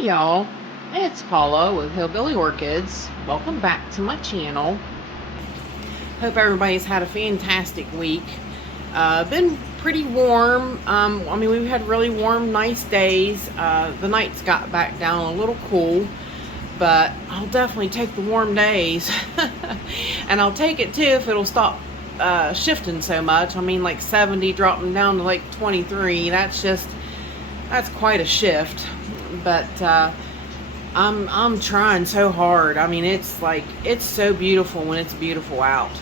Hey y'all, it's Paula with Hillbilly Orchids. Welcome back to my channel. Hope everybody's had a fantastic week. Been pretty warm. I mean, we've had really warm, nice days. The nights got back down a little cool, but I'll definitely take the warm days. And I'll take it too if it'll stop shifting so much. I mean, like 70 dropping down to like 23. That's quite a shift. But I'm trying so hard. I mean, it's so beautiful when it's beautiful out.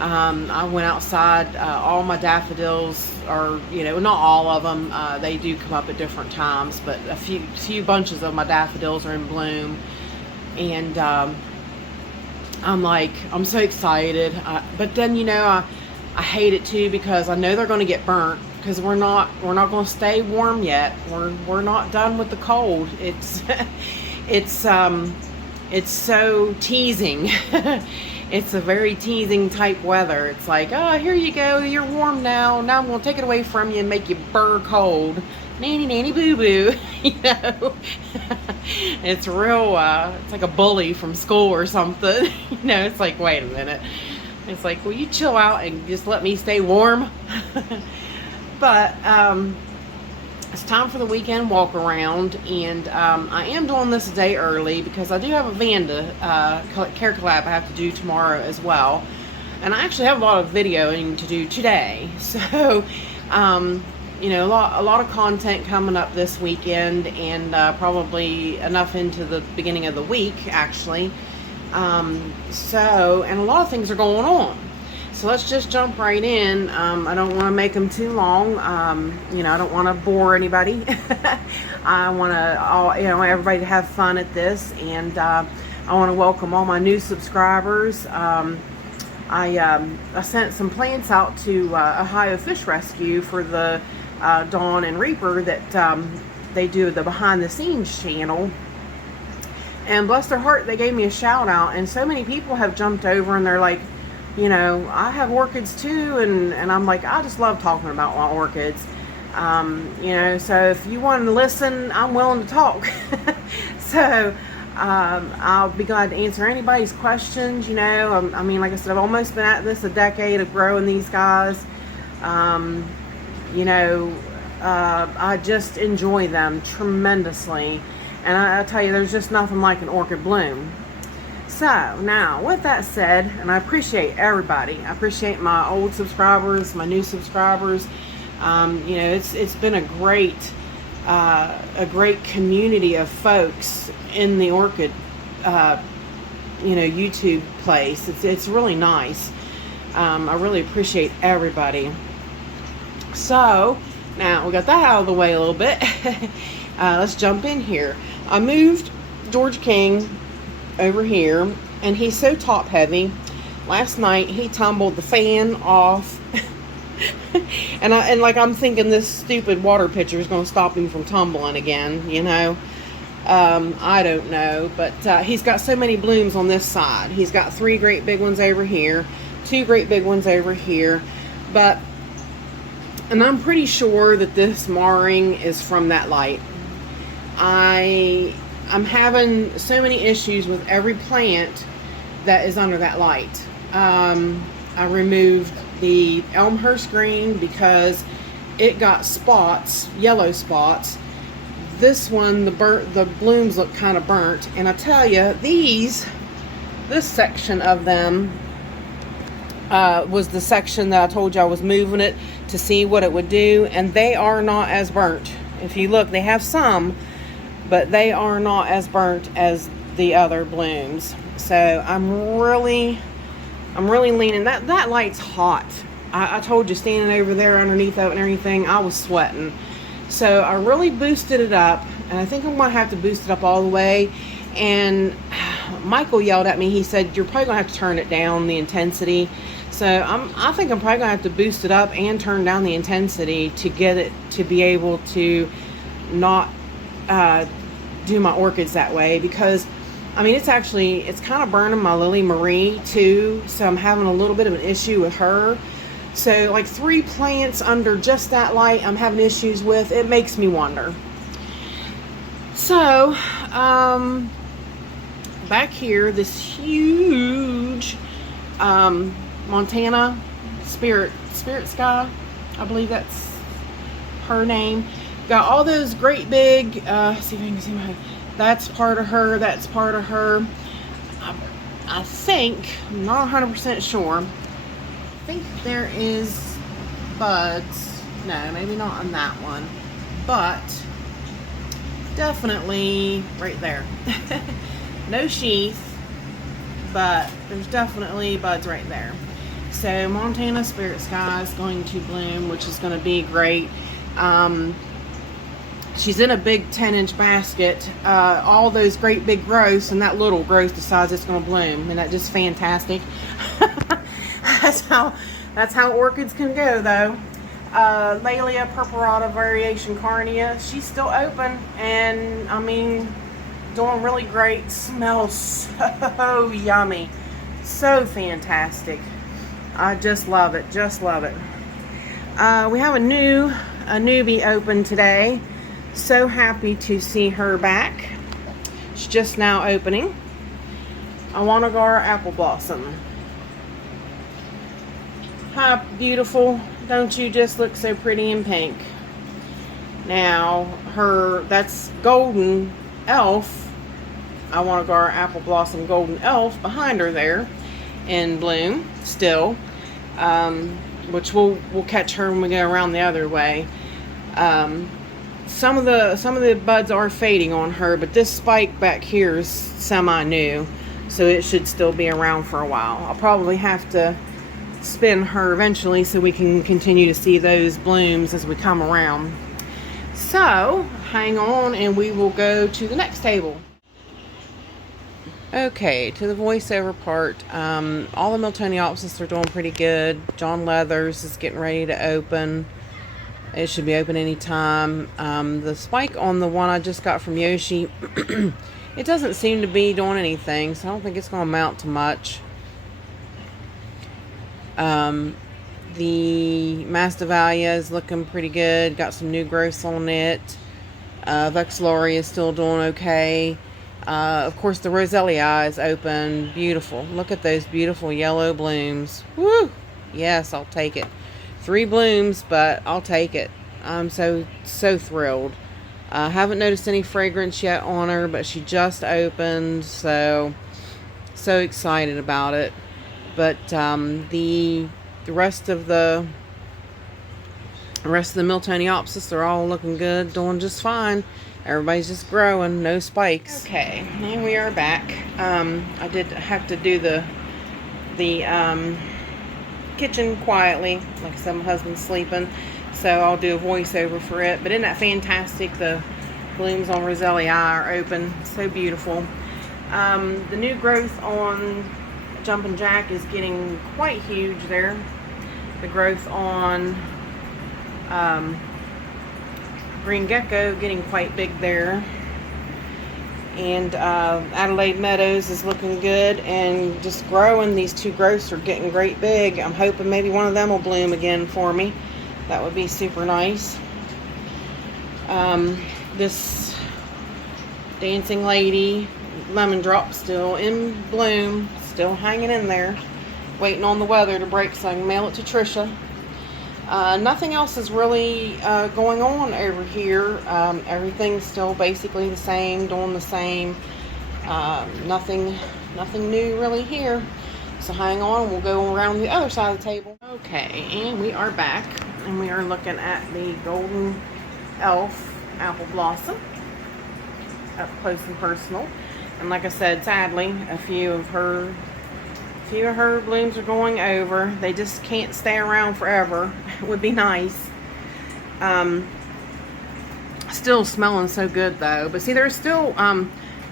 I went outside. All my daffodils are, not all of them. They do come up at different times, but a few bunches of my daffodils are in bloom, and I'm so excited. But then I hate it too, because I know they're going to get burnt, because we're not going to stay warm yet. We're not done with the cold. It's so teasing. It's a very teasing type weather. It's like, oh, here you go, you're warm now. Now I'm going to take it away from you and make you burr cold. Nanny nanny boo boo. It's real. It's like a bully from school or something. It's like, wait a minute. It's like, will you chill out and just let me stay warm? But it's time for the weekend walk around, and I am doing this a day early because I do have a Vanda care collab I have to do tomorrow as well, and I actually have a lot of videoing to do today. So a lot of content coming up this weekend, and probably enough into the beginning of the week actually. And a lot of things are going on. So let's just jump right in. I don't want to make them too long. I don't want to bore anybody. I want everybody to have fun at this, and I want to welcome all my new subscribers. I sent some plants out to Ohio Fish Rescue for the Dawn and Reaper that they do the behind the scenes channel. And bless their heart, they gave me a shout out, and so many people have jumped over and they're like, I have orchids too, and I'm like, I just love talking about my orchids. So if you want to listen, I'm willing to talk. So I'll be glad to answer anybody's questions. I mean, like I said, I've almost been at this a decade of growing these guys. I just enjoy them tremendously. And I tell you, there's just nothing like an orchid bloom. So now, with that said, and I appreciate everybody. I appreciate my old subscribers, my new subscribers. It's been a great community of folks in the orchid, YouTube place. It's really nice. I really appreciate everybody. So now we got that out of the way a little bit. Let's jump in here. I moved George King over here, and he's so top heavy. Last night he tumbled the fan off. and I'm thinking this stupid water pitcher is going to stop him from tumbling again. I don't know, but he's got so many blooms on this side. He's got 3 great big ones over here, 2 great big ones over here, and I'm pretty sure that this marring is from that light. I'm having so many issues with every plant that is under that light. I removed the Elmhurst green because it got spots, yellow spots. This one, the blooms look kind of burnt, and I tell you, this section of them was the section that I told you I was moving it to see what it would do, and they are not as burnt. If you look, they have some, but they are not as burnt as the other blooms. So I'm really leaning. That light's hot. I told you, standing over there underneath of it and everything, I was sweating. So I really boosted it up, and I think I'm going to have to boost it up all the way. And Michael yelled at me. He said, you're probably going to have to turn it down, the intensity. So I think I'm probably going to have to boost it up and turn down the intensity to get it to be able to not do my orchids that way, because I mean, it's kind of burning my Lily Marie too, so I'm having a little bit of an issue with her. So like 3 plants under just that light I'm having issues with. It makes me wonder. So, back here, this huge Montana Spirit Sky, I believe that's her name. Got all those great big, see if you can see my, that's part of her, that's part of her. I think, I'm not 100% sure, I think there is buds, no, maybe not on that one, but definitely right there. No sheath, but there's definitely buds right there. So Montana Spirit Sky is going to bloom, which is going to be great. She's in a big 10-inch basket. All those great big growths, and that little growth decides it's going to bloom, and that's just fantastic. That's how orchids can go, though. Laelia purpurata variation carnea, she's still open, and I mean, doing really great. Smells so yummy, so fantastic. I just love it, just love it. We have a newbie open today. So happy to see her back. She's just now opening. Awanagar Apple Blossom. Hi, beautiful. Don't you just look so pretty in pink? Now, that's Golden Elf. Awanagar Apple Blossom Golden Elf behind her there in bloom still. Which we'll catch her when we go around the other way. Some of the buds are fading on her, but this spike back here is semi-new, so it should still be around for a while. I'll probably have to spin her eventually so we can continue to see those blooms as we come around. So hang on and we will go to the next table. Okay, to the voiceover part. All the Miltoniopsis are doing pretty good. John Leathers is getting ready to open. It should be open anytime. The spike on the one I just got from Yoshi, it doesn't seem to be doing anything, so I don't think it's going to amount to much. The Masdevallia is looking pretty good. Got some new growths on it. Vexillary is still doing okay. Of course, the Rosellii is open. Beautiful. Look at those beautiful yellow blooms. Woo! Yes, I'll take it. 3 blooms, but I'll take it. I'm so thrilled. Haven't noticed any fragrance yet on her, but she just opened, so excited about it. But the rest of the Miltoniopsis, they're all looking good, doing just fine. Everybody's just growing, no spikes. Okay, and we are back. I did have to do the kitchen quietly. Like I said, my husband's sleeping, so I'll do a voiceover for it. But isn't that fantastic? The blooms on Rosellii are open. So beautiful. The new growth on Jumpin' Jack is getting quite huge there. The growth on Green Gecko getting quite big there. And Adelaide Meadows is looking good and just growing. These 2 growths are getting great big. I'm hoping maybe one of them will bloom again for me. That would be super nice. This Dancing Lady Lemon Drop still in bloom, still hanging in there, waiting on the weather to break so I can mail it to Trisha. Nothing else is really going on over here. Everything's still basically the same, doing the same. Nothing new really here. So hang on, we'll go around the other side of the table. Okay, and we are back, and we are looking at the Golden Elf Apple Blossom up close and personal. And like I said, sadly, a few of her blooms are going over. They just can't stay around forever. It would be nice. Still smelling so good though. But see, there's still,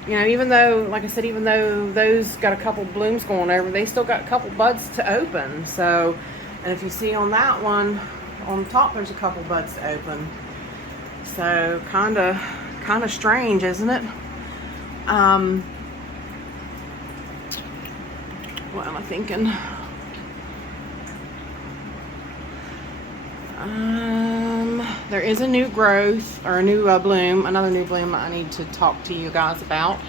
you know, even though, like I said, even though those got a couple blooms going over, they still got a couple buds to open. So, and if you see on that one, on top, there's a couple buds to open. So, kind of strange, isn't it? What am I thinking? there is a new growth, or a new bloom, another new bloom I need to talk to you guys about.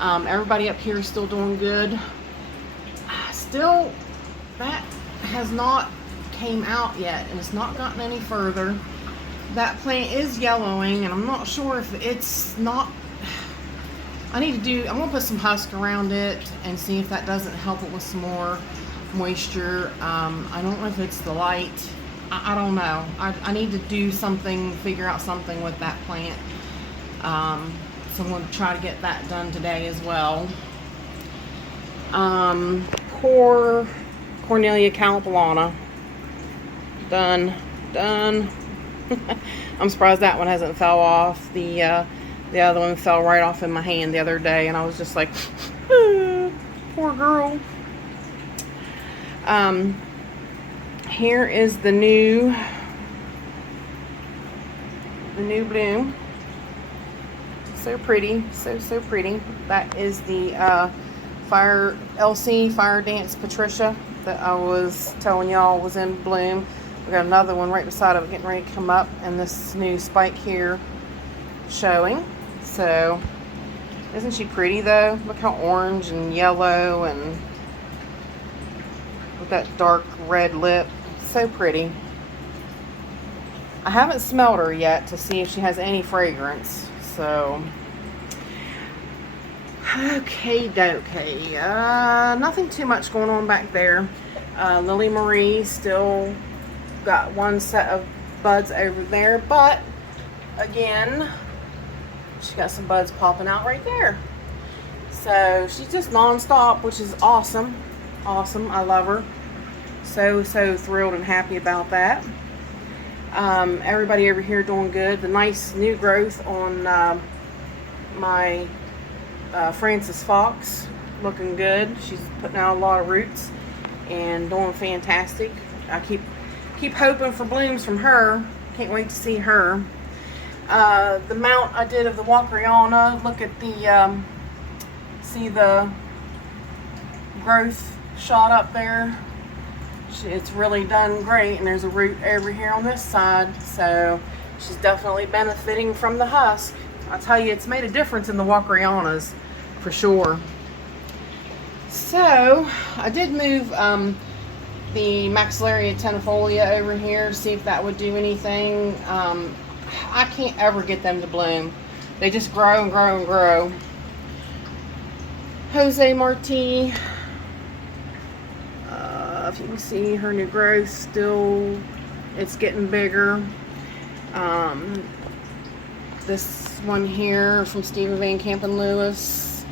Everybody up here is still doing good. Still, that has not came out yet, and it's not gotten any further. That plant is yellowing, and I'm not sure if it's not. I'm gonna put some husk around it and see if that doesn't help it with some more moisture. I don't know if it's the light. I don't know. I need to do something, figure out something with that plant. So I'm going to try to get that done today as well. Poor Cornelia calipulana. Done. I'm surprised that one hasn't fell off. The other one fell right off in my hand the other day, and I was just like, poor girl. Here is the new bloom. So pretty, so pretty. That is the LC Fire Dance Patricia that I was telling y'all was in bloom. We got another one right beside it getting ready to come up, and this new spike here showing. So isn't she pretty though? Look how orange and yellow, and with that dark red lip. So pretty. I haven't smelled her yet to see if she has any fragrance. So, okay, nothing too much going on back there. Lily Marie still got one set of buds over there, but again, she got some buds popping out right there. So she's just non-stop, which is awesome. Awesome. I love her. So thrilled and happy about that. Everybody over here doing good. The nice new growth on my Francis Fox, looking good. She's putting out a lot of roots and doing fantastic. I keep hoping for blooms from her. Can't wait to see her. The mount I did of the Walkeriana, look at the see the growth shot up there. It's really done great, and there's a root over here on this side, so she's definitely benefiting from the husk. I'll tell you, it's made a difference in the Walkerianas for sure. So I did move the Maxillaria tenuifolia over here to see if that would do anything. I can't ever get them to bloom. They just grow and grow and grow. Jose Marti. If you can see her new growth, still it's getting bigger. This one here from Stephen Van Camp and Lewis,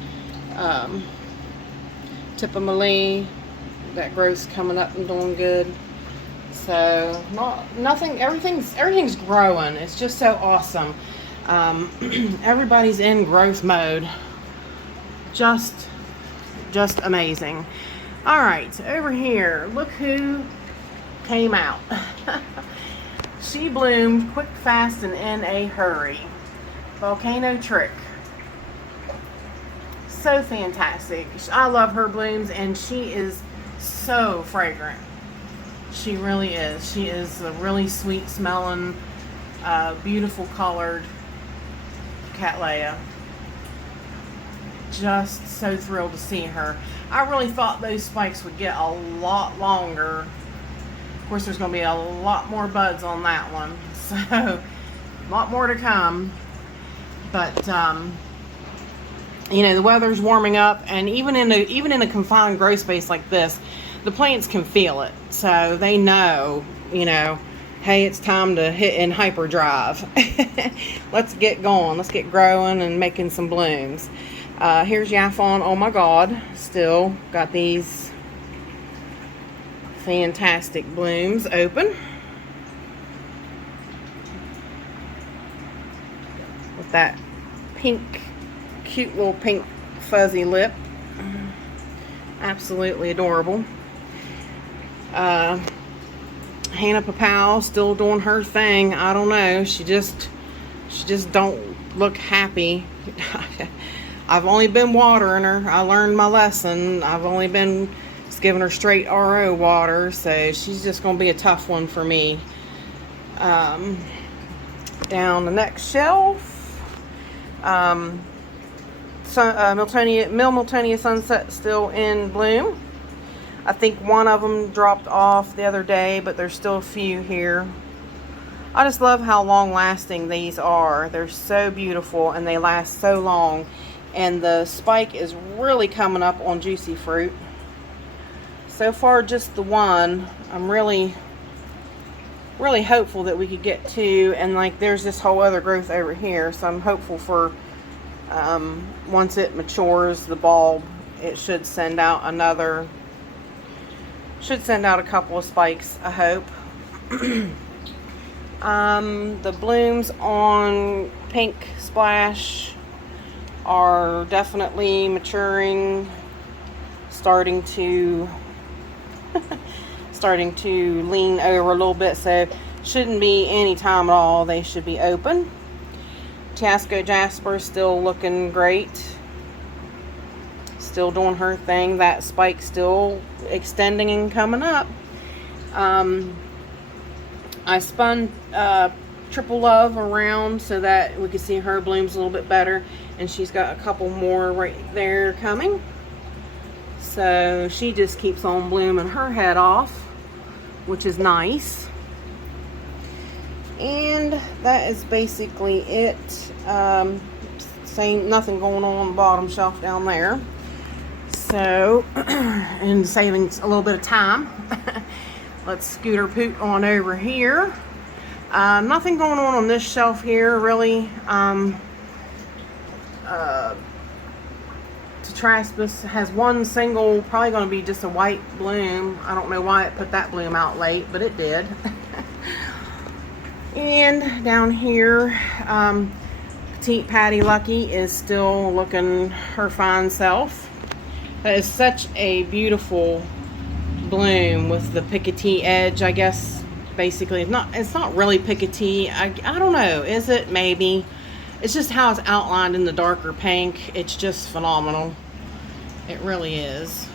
Tippa that growth's coming up and doing good. So everything's growing. It's just so awesome. Everybody's in growth mode. Just amazing. All right, over here, look who came out. She bloomed quick, fast, and in a hurry. Volcano Trick. So fantastic. I love her blooms, and she is so fragrant. She really is. She is a really sweet smelling, beautiful colored Cattleya. Just so thrilled to see her. I really thought those spikes would get a lot longer. Of course, there's going to be a lot more buds on that one, so a lot more to come. But you know, the weather's warming up, and even in a confined grow space like this, the plants can feel it, so they know, you know, hey, it's time to hit in hyperdrive. Let's get going. Let's get growing and making some blooms. Here's Yaphon. Oh my God, still got these fantastic blooms open with that pink, cute little pink fuzzy lip. Absolutely adorable. Hannah Papao still doing her thing. I don't know, she just don't look happy. I've only been watering her. I learned my lesson. I've only been just giving her straight RO water, so she's just going to be a tough one for me. Down the next shelf, Miltonia Sunset still in bloom. I think one of them dropped off the other day, but there's still a few here. I just love how long lasting these are. They're so beautiful and they last so long. And the spike is really coming up on juicy fruit. So far, just the one. I'm really hopeful that we could get two. And like, there's this whole other growth over here. So I'm hopeful for once it matures, the bulb, it should send out another. Should send out a couple of spikes, I hope. The blooms on Pink Splash are definitely maturing, starting to lean over a little bit, so shouldn't be any time at all. They should be open. Tasco Jasper still looking great, still doing her thing. That spike still extending and coming up. I spun Triple Love around so that we could see her blooms a little bit better, and she's got a couple more right there coming. So she just keeps on blooming her head off, which is nice. And that is basically it. Nothing going on the bottom shelf down there. So, and saving a little bit of time, let's scooter poot on over here. Nothing going on this shelf here, really. Tetraspis has one single, probably going to be just a white bloom. I don't know why it put that bloom out late, but it did. And down here, Petite Patty Lucky is still looking her fine self. That is such a beautiful bloom with the picotee edge, I guess. Basically, it's not really picotee. I don't know. Is it? Maybe. It's just how it's outlined in the darker pink. It's just phenomenal. It really is.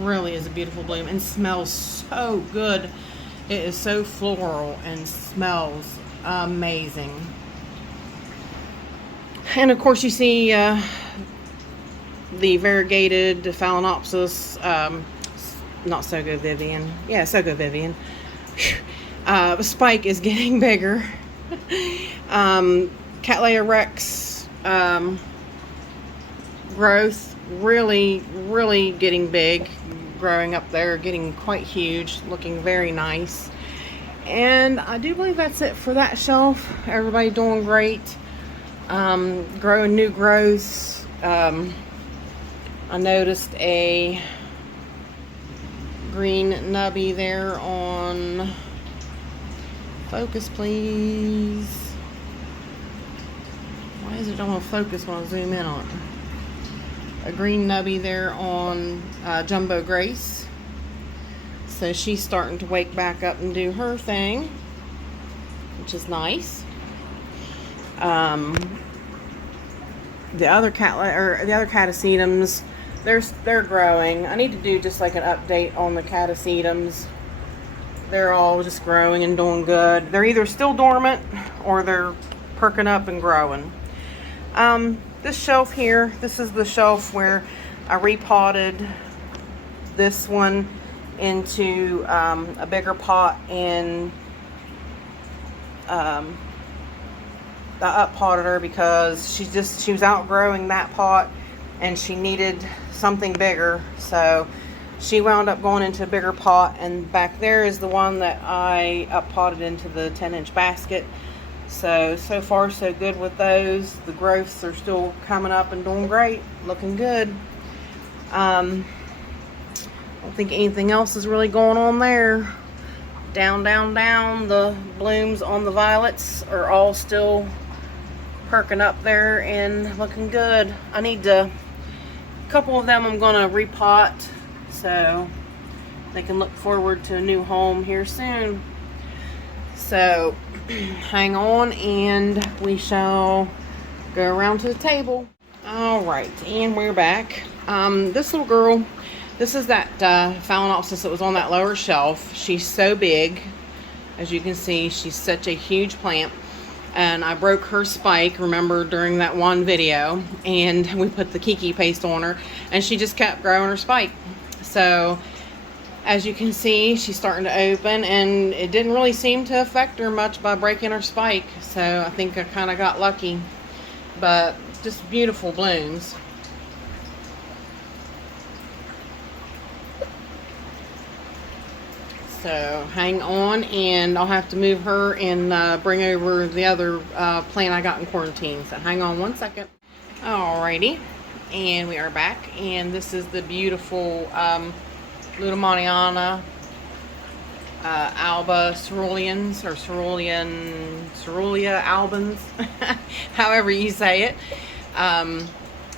Really is a beautiful bloom and smells so good. It is so floral and smells amazing. And of course, you see the variegated Phalaenopsis. Not so good, Vivian. Yeah, so good, Vivian. Spike is getting bigger. Cattleya Rex growth really getting big, growing up there, getting quite huge, looking very nice. And I do believe that's it for that shelf. Everybody doing great, growing new growths. I noticed a green nubby there on, focus please. Why is it don't want to focus when I zoom in on it? A green nubby there on Jumbo Grace. So she's starting to wake back up and do her thing, which is nice. The other catasetums, they're growing. I need to do just like an update on the catasetums. They're all just growing and doing good. They're either still dormant or they're perking up and growing. This shelf here, this is the shelf where I repotted this one into a bigger pot, and I up-potted her because she was outgrowing that pot and she needed something bigger. So she wound up going into a bigger pot, and back there is the one that I up-potted into the 10-inch basket. So far so good with those. The growths are still coming up and doing great, looking good. I don't think anything else is really going on there. Down, the blooms on the violets are all still perking up there and looking good. I need to, a couple of them I'm going to repot so they can look forward to a new home here soon. So hang on and we shall go around to the table. Alright, and we're back. This little girl, this is that Phalaenopsis that was on that lower shelf. She's so big. As you can see, she's such a huge plant. and I broke her spike, remember, during that one video, and we put the Kiki paste on her, and she just kept growing her spike. So as you can see, she's starting to open, and it didn't really seem to affect her much by breaking her spike. So I think I kind of got lucky, but just beautiful blooms. So hang on, and I'll have to move her and bring over the other plant I got in quarantine. So hang on one second. Alrighty, and we are back, and this is the beautiful Miltoniopsis alba ceruleans, or cerulean albans, however you say it.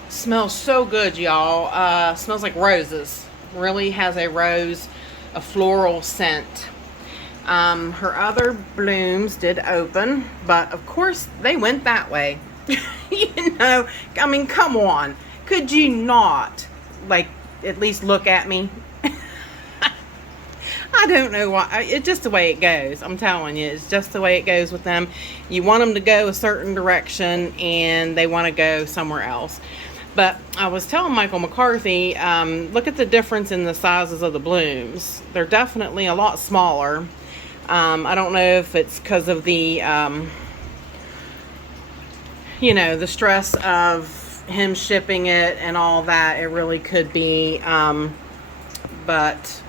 Smells so good, y'all. Smells like roses. Really has a floral scent. Her other blooms did open, but of course they went that way. You know, I mean, come on. Could you not, like, at least look at me? I don't know why. It's just the way it goes. I'm telling you, it's just the way it goes with them. You want them to go a certain direction, and they want to go somewhere else. But I was telling Michael McCarthy, look at the difference in the sizes of the blooms. They're definitely a lot smaller. I don't know if it's because of the, you know, the stress of him shipping it and all that. It really could be. But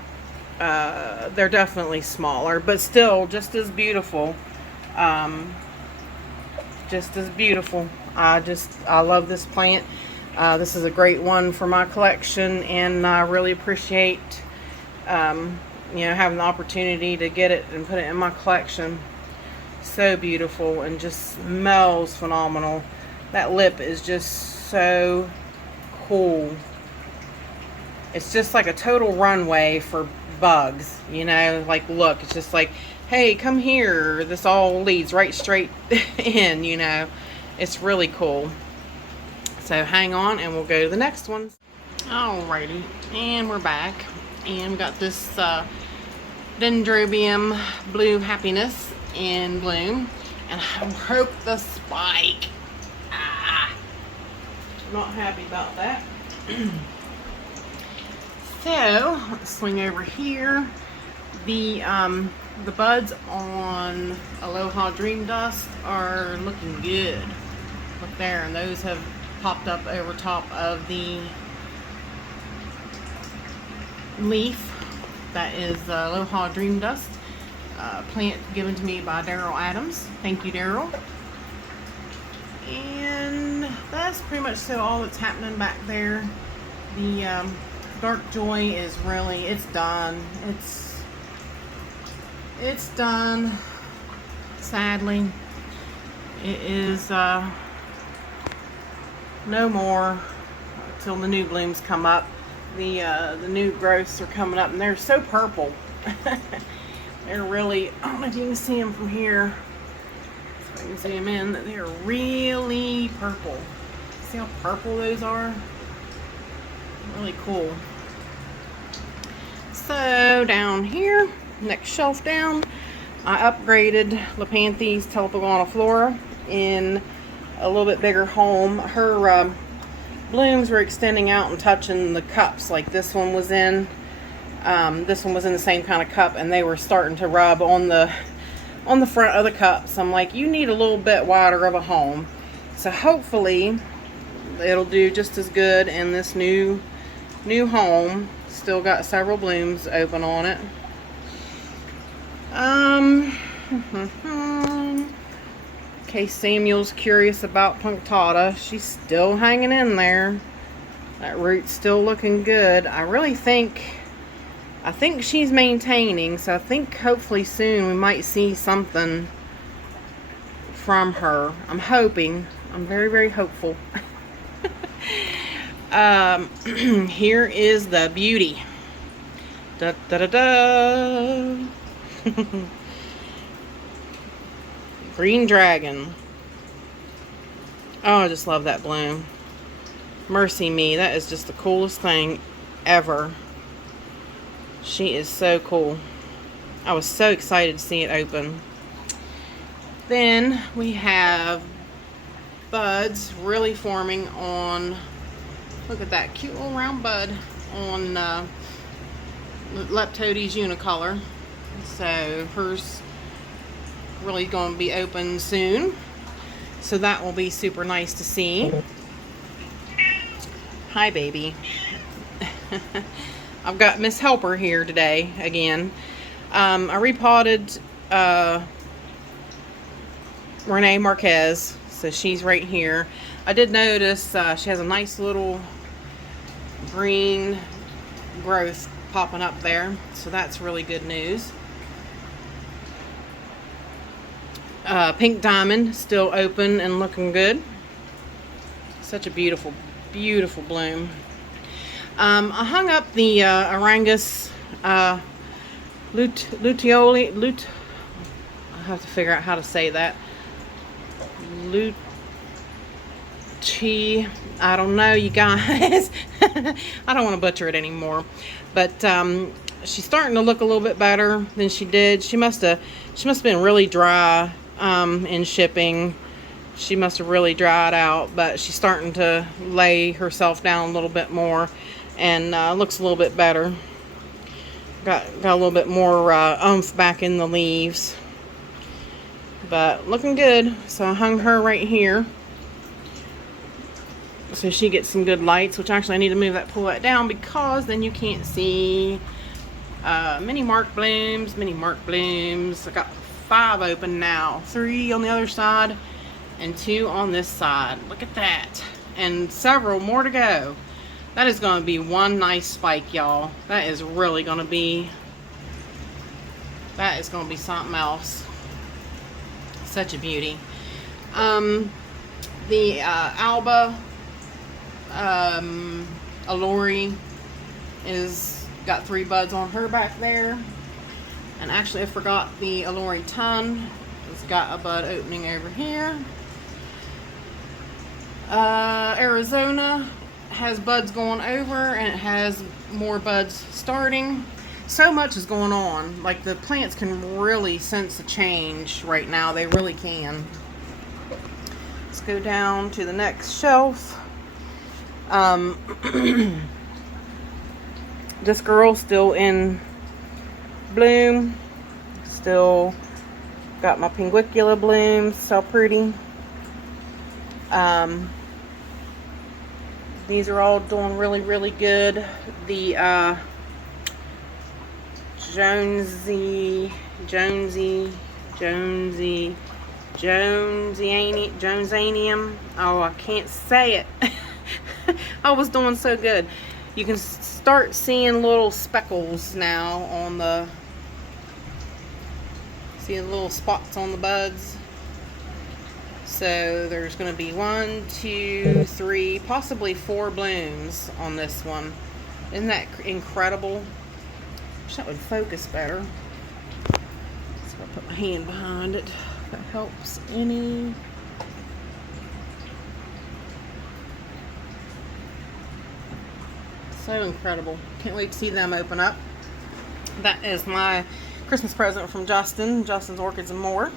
they're definitely smaller, but still just as beautiful. Just as beautiful. I love this plant. This is a great one for my collection, and I really appreciate, you know, having the opportunity to get it and put it in my collection. So beautiful, and just smells phenomenal. That lip is just so cool. It's just like a total runway for bugs, you know, like, look, it's just like, hey, come here. This all leads right straight in, you know. It's really cool. So hang on, and we'll go to the next one. Alrighty, and we're back, and we got this Dendrobium Blue Happiness in bloom, and I broke the spike. Not happy about that. So let's swing over here. The buds on Aloha Dream Dust are looking good. Look there, and those have popped up over top of the leaf. That is Aloha Dream Dust, plant given to me by Daryl Adams. Thank you, Daryl. And that's pretty much so all that's happening back there. The Dark Joy is really, it's done. It's done. Sadly, it is no more till the new blooms come up. The new growths are coming up, and they're so purple. They're really, I don't know if you can see them from here. If I can zoom in, they're really purple. See how purple those are? Really cool. So down here, next shelf down, I upgraded Lepanthes Telepogonal Flora in a little bit bigger home. Her blooms were extending out and touching the cups like this one was in. This one was in the same kind of cup, and they were starting to rub on the front of the cups. I'm like, you need a little bit wider of a home. So hopefully it'll do just as good in this new home. Still got several blooms open on it. In case Samuel's curious about punctata, she's still hanging in there. That root's still looking good. I think she's maintaining, so I think hopefully soon we might see something from her. I'm hoping. I'm very, very hopeful. Here is the beauty. Da da da da. Green Dragon. Oh, I just love that bloom. Mercy me, that is just the coolest thing ever. She is so cool. I was so excited to see it open. Then we have buds really forming on, look at that cute little round bud on Leptodes unicolor. So hers really going to be open soon. So that will be super nice to see. Hi, baby. I've got Miss Helper here today again. I repotted Renee Marquez, so she's right here. I did notice she has a nice little green growth popping up there, so that's really good news. Pink Diamond still open and looking good. Such a beautiful, beautiful bloom. I hung up the Arangus luteoli. I have to figure out how to say that. I don't know, you guys. I don't want to butcher it anymore, but she's starting to look a little bit better than she did. She must have been really dry in shipping. She must have really dried out, but she's starting to lay herself down a little bit more, and looks a little bit better. Got a little bit more oomph back in the leaves, but looking good. So I hung her right here so she gets some good lights, which actually I need to pull that down, because then you can't see mini mark blooms. I got 5 open now, 3 on the other side and 2 on this side. Look at that, and several more to go. That is going to be one nice spike, y'all. That is really going to be, that is going to be something else. Such a beauty. The Alba Alluri is got 3 buds on her back there. And actually I forgot the Alluri Ton. It's got a bud opening over here. Arizona has buds going over, and it has more buds starting. So much is going on. Like, the plants can really sense a change right now. They really can. Let's go down to the next shelf. This girl still in bloom. Still got my pinguicula blooms. So pretty. These are all doing really, really good. The Jonesanium. Oh, I can't say it. I was doing so good. You can start seeing little speckles now on the, see the little spots on the buds. So there's going to be 1, 2, 3, possibly 4 blooms on this one. Isn't that incredible? Wish that would focus better. So I'll put my hand behind it, if that helps any. So incredible. Can't wait to see them open up. That is my Christmas present from Justin. Justin's Orchids and More.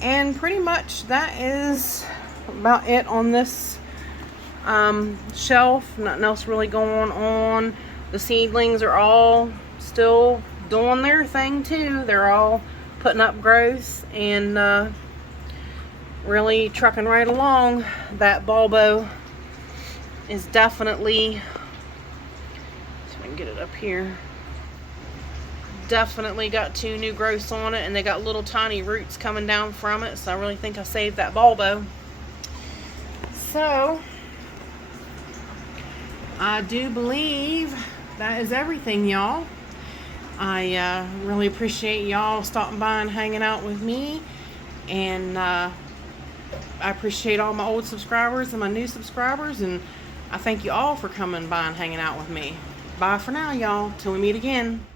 And pretty much that is about it on this shelf. Nothing else really going on. The seedlings are all still doing their thing too. They're all putting up growth and really trucking right along. That bulbo is definitely, so I can get it up here, definitely got 2 new growths on it, and they got little tiny roots coming down from it, so I really think I saved that bulbo. So I do believe that is everything, y'all. I really appreciate y'all stopping by and hanging out with me, and I appreciate all my old subscribers and my new subscribers, and I thank you all for coming by and hanging out with me. Bye for now, y'all, till we meet again.